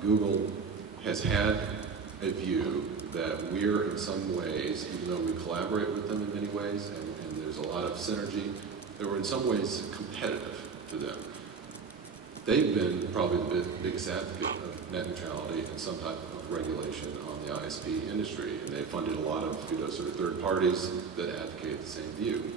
Google has had a view that we're in some ways, even though we collaborate with them in many ways, and there's a lot of synergy, that we're in some ways competitive to them. They've been probably the biggest advocate of net neutrality and some type of regulation on the ISP industry, and they've funded a lot of sort of third parties that advocate the same view.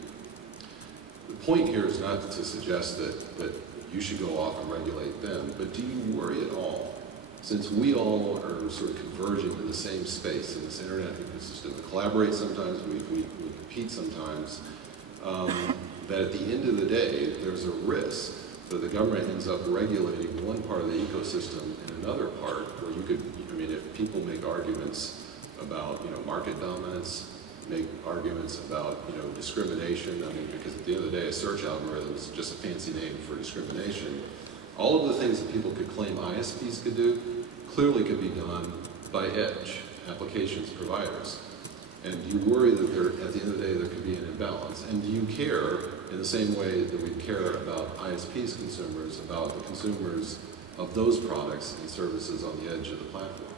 The point here is not to suggest that you should go off and regulate them, but do you worry at all, since we all are sort of converging in the same space, in this internet ecosystem, we collaborate sometimes, we compete sometimes, that at the end of the day, there's a risk that the government ends up regulating one part of the ecosystem and another part, where you could, I mean, if people make arguments about, market dominance, make arguments about, discrimination, I mean, because at the end of the day, a search algorithm is just a fancy name for discrimination. All of the things that people could claim ISPs could do clearly could be done by edge applications providers. And do you worry that at the end of the day there could be an imbalance? And do you care, in the same way that we care about ISPs consumers, about the consumers of those products and services on the edge of the platform?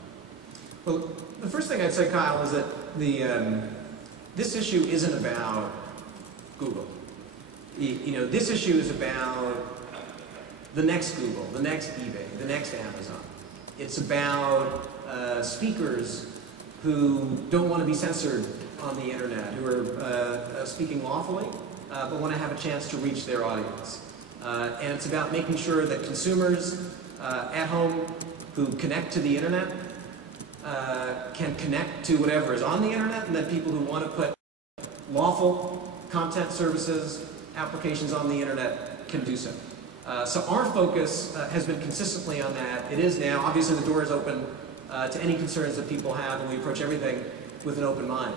Well, the first thing I'd say, Kyle, is that this issue isn't about Google. This issue is about the next Google, the next eBay, the next Amazon. It's about speakers who don't want to be censored on the internet, who are speaking lawfully, but want to have a chance to reach their audience. And it's about making sure that consumers at home who connect to the internet can connect to whatever is on the internet, and that people who want to put lawful content services, applications on the internet can do so. So our focus has been consistently on that. It is now. Obviously the door is open to any concerns that people have, and we approach everything with an open mind.